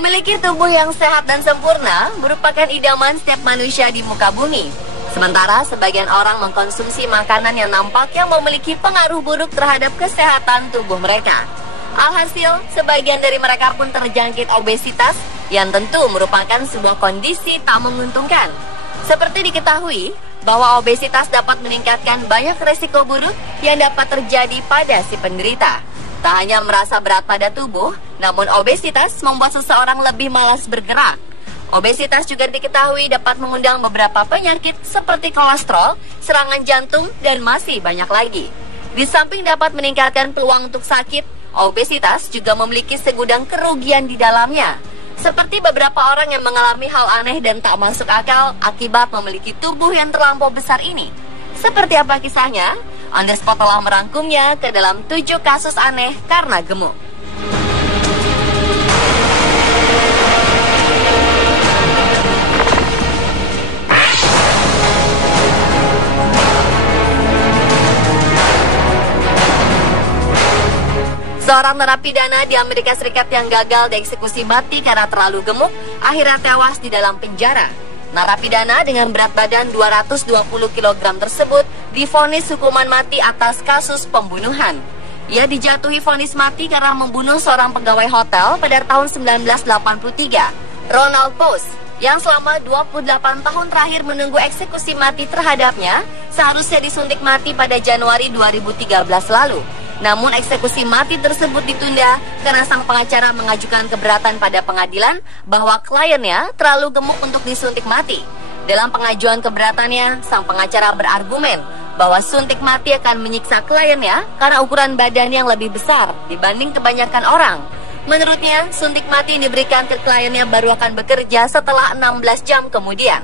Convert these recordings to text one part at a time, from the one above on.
Memiliki tubuh yang sehat dan sempurna merupakan idaman setiap manusia di muka bumi. Sementara sebagian orang mengkonsumsi makanan yang nampaknya memiliki pengaruh buruk terhadap kesehatan tubuh mereka. Alhasil, sebagian dari mereka pun terjangkit obesitas yang tentu merupakan sebuah kondisi tak menguntungkan. Seperti diketahui bahwa obesitas dapat meningkatkan banyak resiko buruk yang dapat terjadi pada si penderita. Tak hanya merasa berat pada tubuh, namun obesitas membuat seseorang lebih malas bergerak. Obesitas juga diketahui dapat mengundang beberapa penyakit seperti kolesterol, serangan jantung, dan masih banyak lagi. Di samping dapat meningkatkan peluang untuk sakit, obesitas juga memiliki segudang kerugian di dalamnya. Seperti beberapa orang yang mengalami hal aneh dan tak masuk akal akibat memiliki tubuh yang terlampau besar ini. Seperti apa kisahnya? On The Spot telah merangkumnya ke dalam 7 kasus aneh karena gemuk. Seorang narapidana di Amerika Serikat yang gagal dieksekusi mati karena terlalu gemuk, akhirnya tewas di dalam penjara. Narapidana dengan berat badan 220 kg tersebut divonis hukuman mati atas kasus pembunuhan. Ia dijatuhi vonis mati karena membunuh seorang pegawai hotel pada tahun 1983, Ronald Post, yang selama 28 tahun terakhir menunggu eksekusi mati terhadapnya, seharusnya disuntik mati pada Januari 2013 lalu. Namun eksekusi mati tersebut ditunda karena sang pengacara mengajukan keberatan pada pengadilan bahwa kliennya terlalu gemuk untuk disuntik mati. Dalam pengajuan keberatannya, sang pengacara berargumen bahwa suntik mati akan menyiksa kliennya karena ukuran badan yang lebih besar dibanding kebanyakan orang. Menurutnya, suntik mati yang diberikan ke kliennya baru akan bekerja setelah 16 jam kemudian.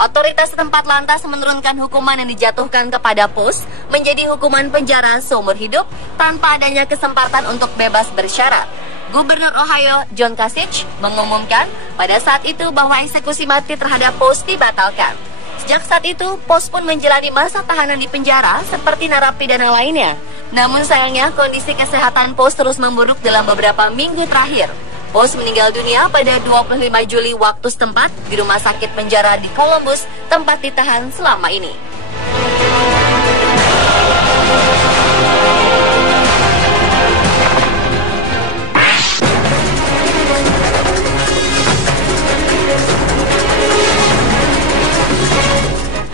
Otoritas setempat lantas menurunkan hukuman yang dijatuhkan kepada Post menjadi hukuman penjara seumur hidup tanpa adanya kesempatan untuk bebas bersyarat. Gubernur Ohio, John Kasich, mengumumkan pada saat itu bahwa eksekusi mati terhadap Post dibatalkan. Sejak saat itu, Post pun menjalani masa tahanan di penjara seperti narapidana lainnya. Namun sayangnya, kondisi kesehatan Post terus memburuk dalam beberapa minggu terakhir. Post meninggal dunia pada 25 Juli waktu setempat di rumah sakit penjara di Columbus, tempat ditahan selama ini.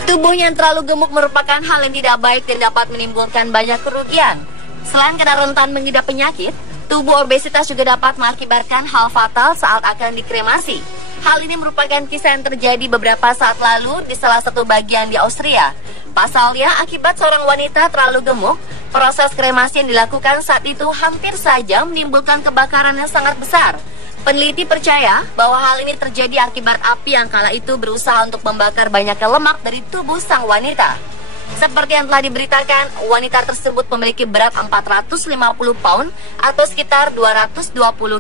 Tubuh yang terlalu gemuk merupakan hal yang tidak baik dan dapat menimbulkan banyak kerugian. Selain karena rentan mengidap penyakit, tubuh obesitas juga dapat mengakibatkan hal fatal saat akan dikremasi. Hal ini merupakan kisah yang terjadi beberapa saat lalu di salah satu bagian di Austria. Pasalnya, akibat seorang wanita terlalu gemuk, proses kremasi yang dilakukan saat itu hampir saja menimbulkan kebakaran yang sangat besar. Peneliti percaya bahwa hal ini terjadi akibat api yang kala itu berusaha untuk membakar banyaknya lemak dari tubuh sang wanita. Seperti yang telah diberitakan, wanita tersebut memiliki berat 450 pound atau sekitar 220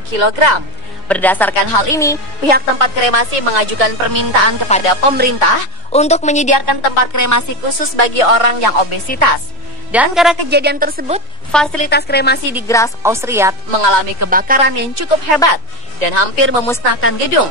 kg. Berdasarkan hal ini, pihak tempat kremasi mengajukan permintaan kepada pemerintah untuk menyediakan tempat kremasi khusus bagi orang yang obesitas. Dan karena kejadian tersebut, fasilitas kremasi di Graz, Austria mengalami kebakaran yang cukup hebat dan hampir memusnahkan gedung.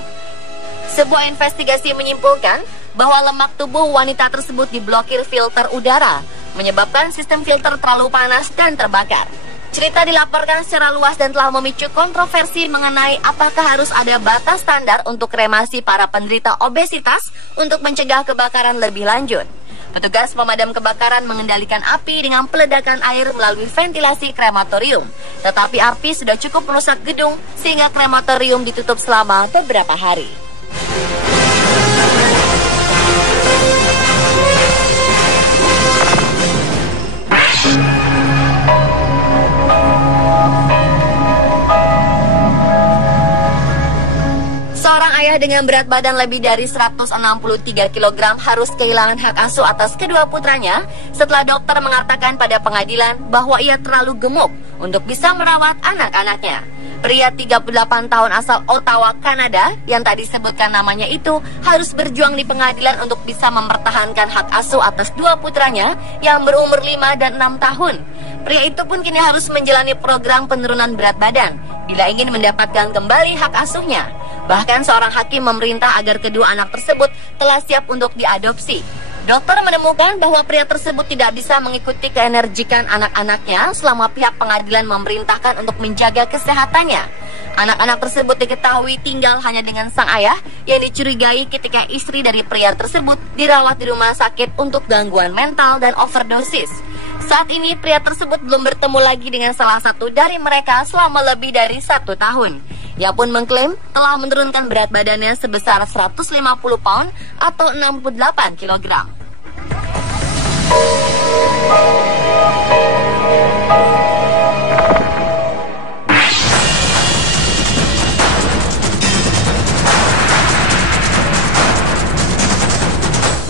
Sebuah investigasi menyimpulkan bahwa lemak tubuh wanita tersebut diblokir filter udara, menyebabkan sistem filter terlalu panas dan terbakar. Cerita dilaporkan secara luas dan telah memicu kontroversi mengenai apakah harus ada batas standar untuk kremasi para penderita obesitas untuk mencegah kebakaran lebih lanjut. Petugas pemadam kebakaran mengendalikan api dengan peledakan air melalui ventilasi krematorium. Tetapi api sudah cukup merusak gedung sehingga krematorium ditutup selama beberapa hari. Seorang ayah dengan berat badan lebih dari 163 kg harus kehilangan hak asuh atas kedua putranya setelah dokter mengatakan pada pengadilan bahwa ia terlalu gemuk untuk bisa merawat anak-anaknya. Pria 38 tahun asal Ottawa, Kanada, yang tadi disebutkan namanya itu harus berjuang di pengadilan untuk bisa mempertahankan hak asuh atas dua putranya yang berumur 5 dan 6 tahun. Pria itu pun kini harus menjalani program penurunan berat badan bila ingin mendapatkan kembali hak asuhnya. Bahkan seorang hakim memerintah agar kedua anak tersebut telah siap untuk diadopsi. Dokter menemukan bahwa pria tersebut tidak bisa mengikuti keenergikan anak-anaknya selama pihak pengadilan memerintahkan untuk menjaga kesehatannya. Anak-anak tersebut diketahui tinggal hanya dengan sang ayah yang dicurigai ketika istri dari pria tersebut dirawat di rumah sakit untuk gangguan mental dan overdosis. Saat ini pria tersebut belum bertemu lagi dengan salah satu dari mereka selama lebih dari 1 tahun. Ia pun mengklaim telah menurunkan berat badannya sebesar 150 pound atau 68 kg.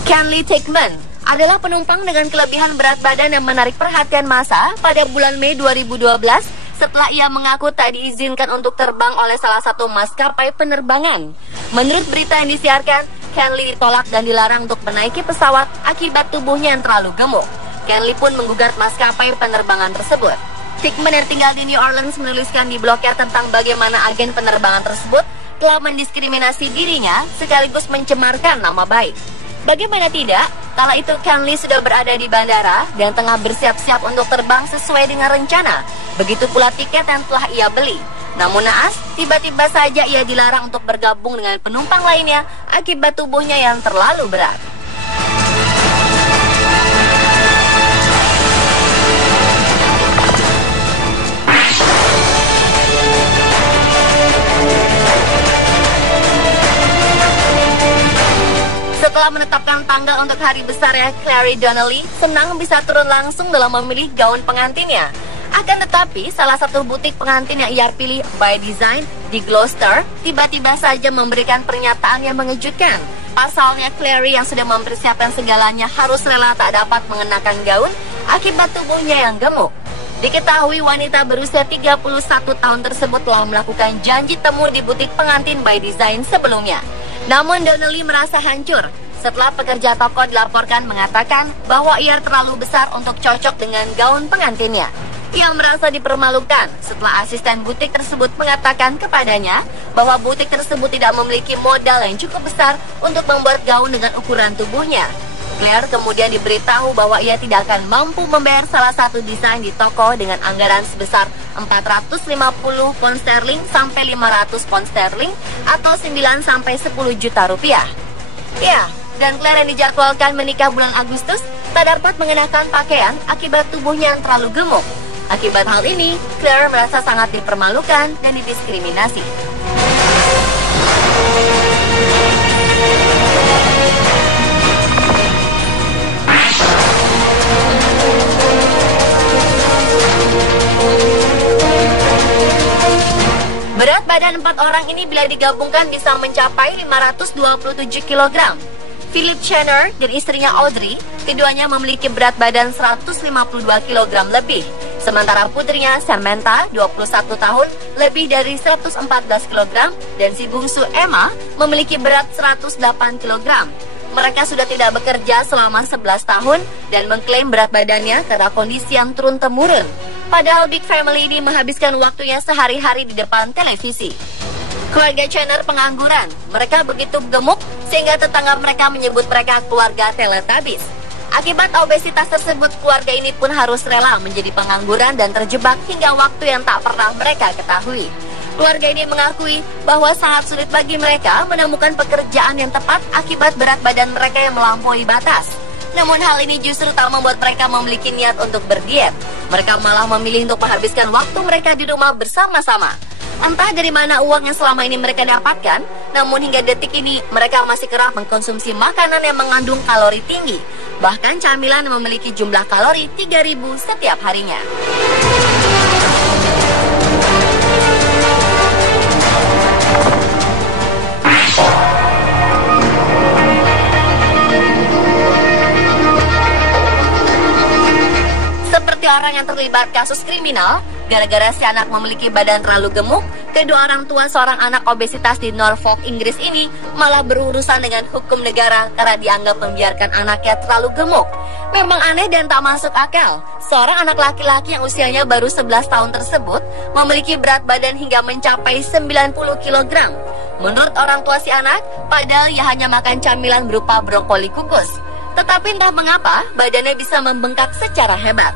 Kenley Tickman adalah penumpang dengan kelebihan berat badan yang menarik perhatian massa pada bulan Mei 2012 setelah ia mengaku tak diizinkan untuk terbang oleh salah satu maskapai penerbangan. Menurut berita yang disiarkan, Kenley ditolak dan dilarang untuk menaiki pesawat akibat tubuhnya yang terlalu gemuk. Kenley pun menggugat maskapai penerbangan tersebut. Tickman yang tinggal di New Orleans menuliskan di blognya tentang bagaimana agen penerbangan tersebut telah mendiskriminasi dirinya sekaligus mencemarkan nama baik. Bagaimana tidak, kala itu Kenley sudah berada di bandara dan tengah bersiap-siap untuk terbang sesuai dengan rencana. Begitu pula tiket yang telah ia beli. Namun naas, tiba-tiba saja ia dilarang untuk bergabung dengan penumpang lainnya akibat tubuhnya yang terlalu berat. Setelah menetapkan tanggal untuk hari besarnya, Clary Donnelly senang bisa turun langsung dalam memilih gaun pengantinnya. Akan tetapi, salah satu butik pengantin yang ia pilih, By Design, di Gloucester, tiba-tiba saja memberikan pernyataan yang mengejutkan. Pasalnya, Clary yang sudah mempersiapkan segalanya harus rela tak dapat mengenakan gaun akibat tubuhnya yang gemuk. Diketahui wanita berusia 31 tahun tersebut telah melakukan janji temu di butik pengantin By Design sebelumnya. Namun Donnelly merasa hancur setelah pekerja toko dilaporkan mengatakan bahwa ia terlalu besar untuk cocok dengan gaun pengantinnya. Ia merasa dipermalukan setelah asisten butik tersebut mengatakan kepadanya bahwa butik tersebut tidak memiliki modal yang cukup besar untuk membuat gaun dengan ukuran tubuhnya. Claire kemudian diberitahu bahwa ia tidak akan mampu membayar salah satu desain di toko dengan anggaran sebesar 450 pound sterling sampai 500 pound sterling atau 9 sampai 10 juta rupiah. Ya, dan Claire yang dijadwalkan menikah bulan Agustus tak dapat mengenakan pakaian akibat tubuhnya yang terlalu gemuk. Akibat hal ini, Claire merasa sangat dipermalukan dan didiskriminasi. Berat badan 4 orang ini bila digabungkan bisa mencapai 527 kg. Philip Chenner dan istrinya Audrey, keduanya memiliki berat badan 152 kg lebih. Sementara putrinya Samantha, 21 tahun, lebih dari 114 kg, dan si bungsu Emma memiliki berat 108 kg. Mereka sudah tidak bekerja selama 11 tahun dan mengklaim berat badannya karena kondisi yang turun-temurun. Padahal Big Family ini menghabiskan waktunya sehari-hari di depan televisi. Keluarga Chenner pengangguran. Mereka begitu gemuk sehingga tetangga mereka menyebut mereka keluarga Teletubbies. Akibat obesitas tersebut, keluarga ini pun harus rela menjadi pengangguran dan terjebak hingga waktu yang tak pernah mereka ketahui. Keluarga ini mengakui bahwa sangat sulit bagi mereka menemukan pekerjaan yang tepat akibat berat badan mereka yang melampaui batas. Namun hal ini justru tak membuat mereka memiliki niat untuk berdiet. Mereka malah memilih untuk menghabiskan waktu mereka di rumah bersama-sama. Entah dari mana uang yang selama ini mereka dapatkan, namun hingga detik ini mereka masih kerap mengkonsumsi makanan yang mengandung kalori tinggi. Bahkan camilan yang memiliki jumlah kalori 3.000 setiap harinya. Seperti orang yang terlibat kasus kriminal, gara-gara si anak memiliki badan terlalu gemuk, kedua orang tua seorang anak obesitas di Norfolk, Inggris ini malah berurusan dengan hukum negara karena dianggap membiarkan anaknya terlalu gemuk. Memang aneh dan tak masuk akal. Seorang anak laki-laki yang usianya baru 11 tahun tersebut memiliki berat badan hingga mencapai 90 kg. Menurut orang tua si anak, padahal ia hanya makan camilan berupa brokoli kukus. Tetapi entah mengapa, badannya bisa membengkak secara hebat.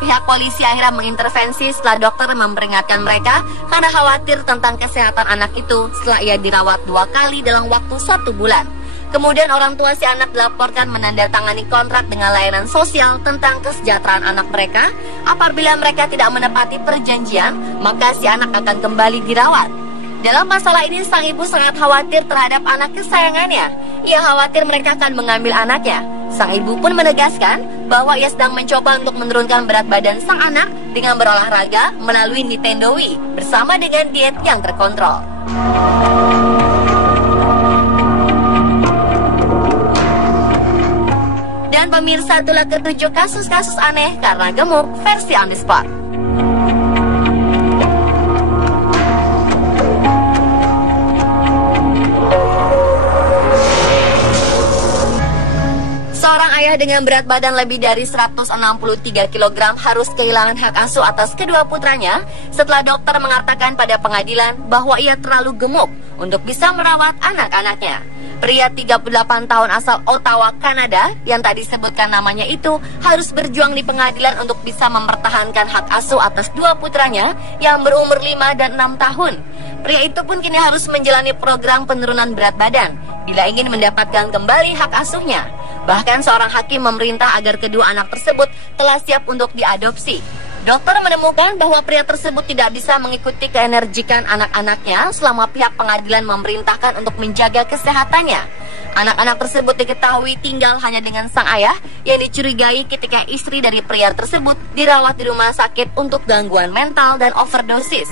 Pihak polisi akhirnya mengintervensi setelah dokter memperingatkan mereka karena khawatir tentang kesehatan anak itu setelah ia dirawat 2 kali dalam waktu 1 bulan. Kemudian orang tua si anak dilaporkan menandatangani kontrak dengan layanan sosial tentang kesejahteraan anak mereka. Apabila mereka tidak menepati perjanjian, maka si anak akan kembali dirawat. Dalam masalah ini, sang ibu sangat khawatir terhadap anak kesayangannya. Ia khawatir mereka akan mengambil anaknya. Sang ibu pun menegaskan bahwa ia sedang mencoba untuk menurunkan berat badan sang anak dengan berolahraga melalui Nintendo Wii bersama dengan diet yang terkontrol. Dan pemirsa, itulah ke-7 kasus-kasus aneh karena gemuk versi On The Spot. Seorang ayah dengan berat badan lebih dari 163 kg harus kehilangan hak asuh atas kedua putranya setelah dokter mengatakan pada pengadilan bahwa ia terlalu gemuk untuk bisa merawat anak-anaknya. Pria 38 tahun asal Ottawa, Kanada, yang tadi disebutkan namanya itu, harus berjuang di pengadilan untuk bisa mempertahankan hak asuh atas 2 putranya yang berumur 5 dan 6 tahun. Pria itu pun kini harus menjalani program penurunan berat badan bila ingin mendapatkan kembali hak asuhnya. Bahkan seorang hakim memerintah agar kedua anak tersebut telah siap untuk diadopsi. Dokter menemukan bahwa pria tersebut tidak bisa mengikuti keenergikan anak-anaknya selama pihak pengadilan memerintahkan untuk menjaga kesehatannya. Anak-anak tersebut diketahui tinggal hanya dengan sang ayah yang dicurigai ketika istri dari pria tersebut dirawat di rumah sakit untuk gangguan mental dan overdosis.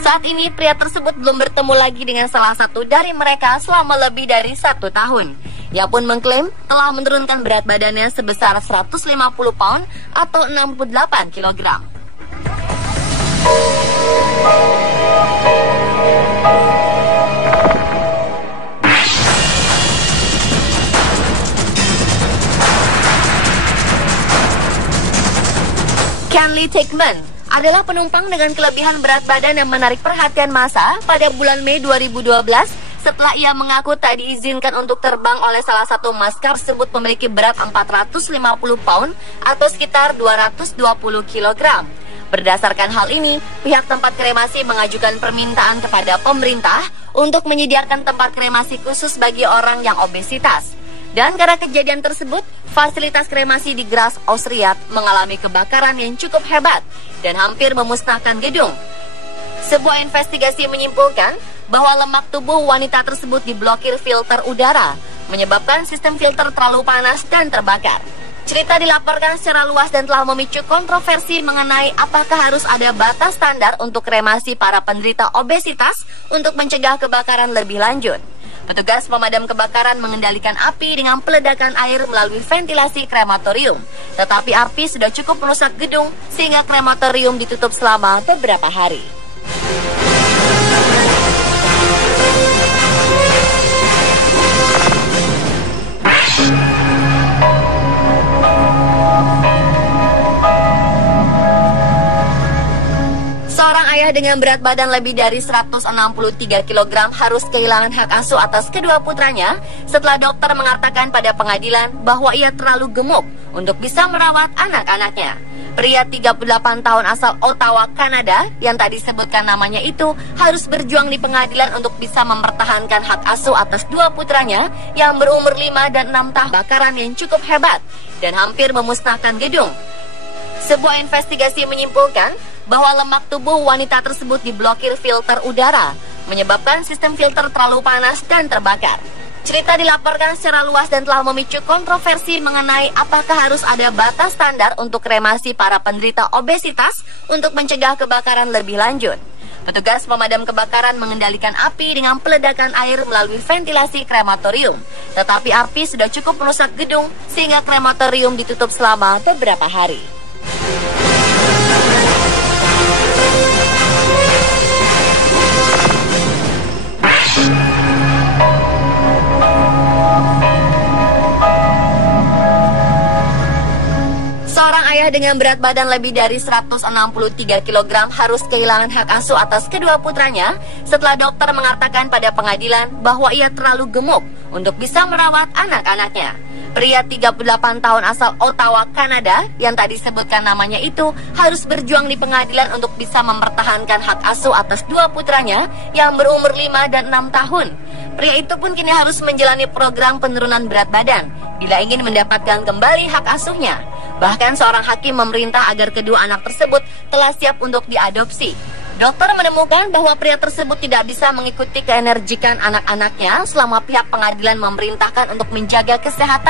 Saat ini pria tersebut belum bertemu lagi dengan salah satu dari mereka selama lebih dari 1 tahun. Ia pun mengklaim telah menurunkan berat badannya sebesar 150 pound atau 68 kg. Kenley Tickman adalah penumpang dengan kelebihan berat badan yang menarik perhatian massa pada bulan Mei 2012 setelah ia mengaku tak diizinkan untuk terbang oleh salah satu maskapai tersebut memiliki berat 450 pound atau sekitar 220 kg. Berdasarkan hal ini, pihak tempat kremasi mengajukan permintaan kepada pemerintah untuk menyediakan tempat kremasi khusus bagi orang yang obesitas. Dan karena kejadian tersebut, fasilitas kremasi di Graz, Austria mengalami kebakaran yang cukup hebat dan hampir memusnahkan gedung. Sebuah investigasi menyimpulkan bahwa lemak tubuh wanita tersebut diblokir filter udara, menyebabkan sistem filter terlalu panas dan terbakar. Cerita dilaporkan secara luas dan telah memicu kontroversi mengenai apakah harus ada batas standar untuk kremasi para penderita obesitas untuk mencegah kebakaran lebih lanjut. Petugas pemadam kebakaran mengendalikan api dengan peledakan air melalui ventilasi krematorium. Tetapi api sudah cukup merusak gedung sehingga krematorium ditutup selama beberapa hari. Seorang ayah dengan berat badan lebih dari 163 kg harus kehilangan hak asuh atas kedua putranya setelah dokter mengatakan pada pengadilan bahwa ia terlalu gemuk untuk bisa merawat anak-anaknya. Pria 38 tahun asal Ottawa, Kanada, yang tadi disebutkan namanya itu, harus berjuang di pengadilan untuk bisa mempertahankan hak asuh atas 2 putranya yang berumur 5 dan 6 tahun. Kebakaran yang cukup hebat dan hampir memusnahkan gedung. Sebuah investigasi menyimpulkan bahwa lemak tubuh wanita tersebut diblokir filter udara, menyebabkan sistem filter terlalu panas dan terbakar. Cerita dilaporkan secara luas dan telah memicu kontroversi mengenai apakah harus ada batas standar untuk kremasi para penderita obesitas untuk mencegah kebakaran lebih lanjut. Petugas pemadam kebakaran mengendalikan api dengan peledakan air melalui ventilasi krematorium. Tetapi api sudah cukup merusak gedung sehingga krematorium ditutup selama beberapa hari. Seorang ayah pria dengan berat badan lebih dari 163 kg harus kehilangan hak asuh atas kedua putranya setelah dokter mengatakan pada pengadilan bahwa ia terlalu gemuk untuk bisa merawat anak-anaknya. Pria 38 tahun asal Ottawa, Kanada, yang tadi disebutkan namanya itu, harus berjuang di pengadilan untuk bisa mempertahankan hak asuh atas dua putranya yang berumur 5 dan 6 tahun. Pria itu pun kini harus menjalani program penurunan berat badan bila ingin mendapatkan kembali hak asuhnya. Bahkan seorang hakim memerintah agar kedua anak tersebut telah siap untuk diadopsi. Dokter menemukan bahwa pria tersebut tidak bisa mengikuti keenergikan anak-anaknya selama pihak pengadilan memerintahkan untuk menjaga kesehatan